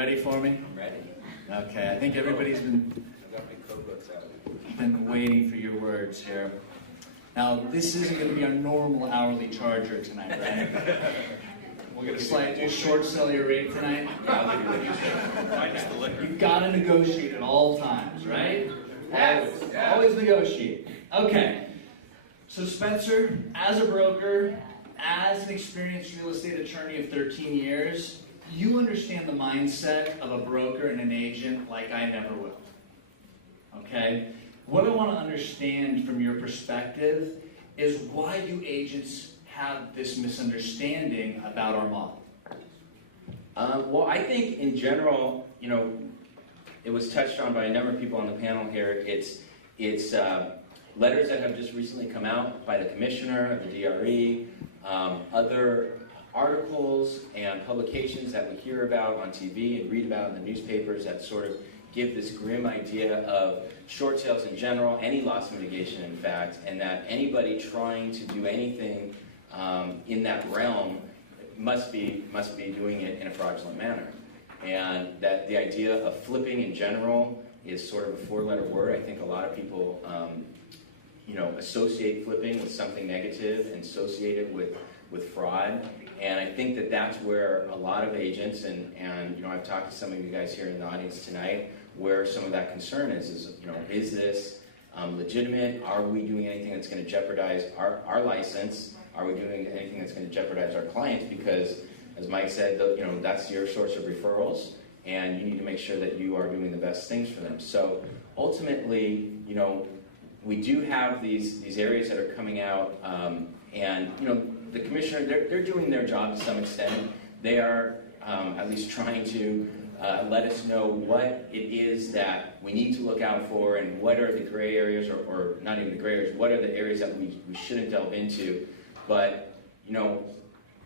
ready for me? I'm ready. Okay, I think everybody's been waiting for your words here. Now, this isn't going to be our normal hourly charger tonight, right? We'll short sell your rate tonight. You've got to negotiate at all times, right? Yes. Always negotiate. Okay. So Spencer, as a broker, as an experienced real estate attorney of 13 years, you understand the mindset of a broker and an agent like I never will. Okay? What I want to understand from your perspective is why you agents have this misunderstanding about our model. Well, I think in general, it was touched on by a number of people on the panel here. It's letters that have just recently come out by the commissioner of the DRE, other articles and publications that we hear about on TV and read about in the newspapers that sort of give this grim idea of short sales in general, any loss mitigation in fact, and that anybody trying to do anything in that realm must be doing it in a fraudulent manner. And that the idea of flipping in general is sort of a four-letter word. I think a lot of people associate flipping with something negative and associate it with fraud. And I think that that's where a lot of agents, and I've talked to some of you guys here in the audience tonight, where some of that concern is this legitimate? Are we doing anything that's going to jeopardize our license? Are we doing anything that's going to jeopardize our clients? Because, as Mike said, that's your source of referrals, and you need to make sure that you are doing the best things for them. So ultimately, we do have these areas that are coming out, and the commissioner, they're doing their job to some extent. They are at least trying to let us know what it is that we need to look out for, and what are the gray areas, or not even the gray areas, what are the areas that we shouldn't delve into. But,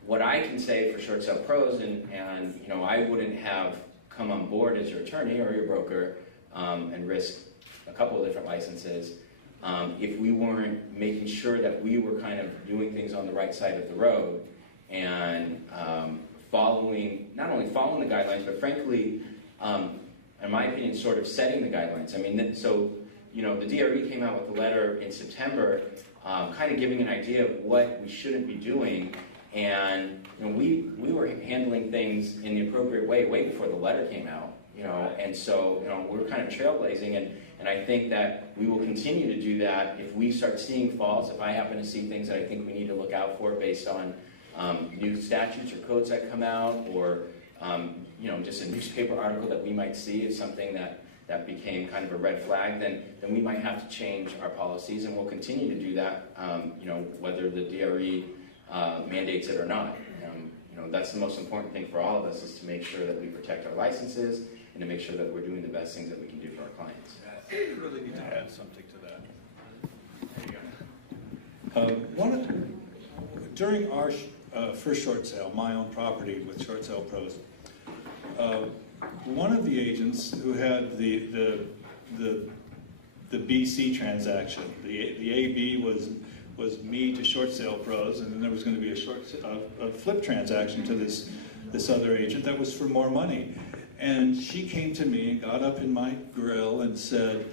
what I can say for Short Sale Pros, and I wouldn't have come on board as your attorney or your broker and risk a couple of different licenses if we weren't making sure that we were kind of doing things on the right side of the road and not only following the guidelines, but frankly, in my opinion, sort of setting the guidelines. I mean, the DRE came out with a letter in September kind of giving an idea of what we shouldn't be doing, and we were handling things in the appropriate way before the letter came out, and so we're kind of trailblazing, and I think that we will continue to do that if we start seeing faults, if I happen to see things that I think we need to look out for based on new statutes or codes that come out, or just a newspaper article that we might see as something that became kind of a red flag, then we might have to change our policies, and we'll continue to do that, whether the DRE mandates it or not. That's the most important thing for all of us, is to make sure that we protect our licenses and to make sure that we're doing the best things that we can do for our clients. You really need to add something to that. During our first short sale, my own property with Short Sale Pros, one of the agents who had the BC transaction, the AB was me to Short Sale Pros, and then there was going to be a flip transaction to this other agent that was for more money. And she came to me and got up in my grill and said,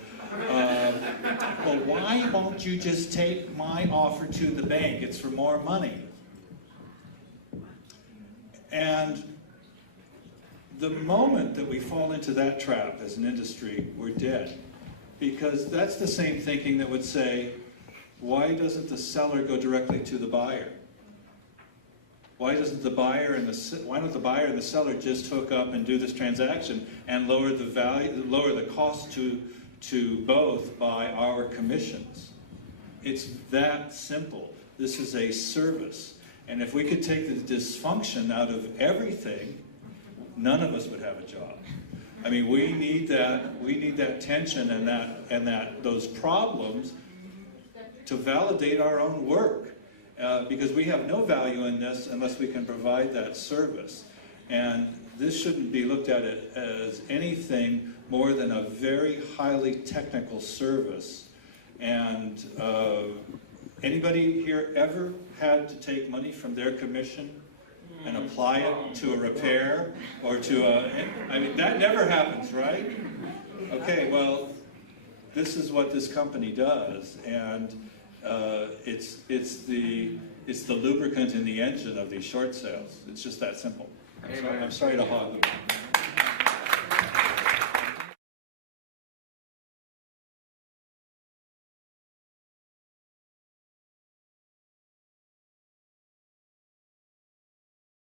well, why won't you just take my offer to the bank? It's for more money. And the moment that we fall into that trap as an industry, we're dead. Because that's the same thinking that would say, why doesn't the seller go directly to the buyer? Why don't the buyer and the seller just hook up and do this transaction and lower the cost to both by our commissions? It's that simple. This is a service. And if we could take the dysfunction out of everything, none of us would have a job. I mean, we need that tension and those problems to validate our own work, because we have no value in this unless we can provide that service. And this shouldn't be looked at as anything more than a very highly technical service. And anybody here ever had to take money from their commission and apply it to a repair or to a, I mean, that never happens, right? Okay, well, this is what this company does, and it's the lubricant in the engine of these short sales. It's just that simple. I'm sorry to hog them.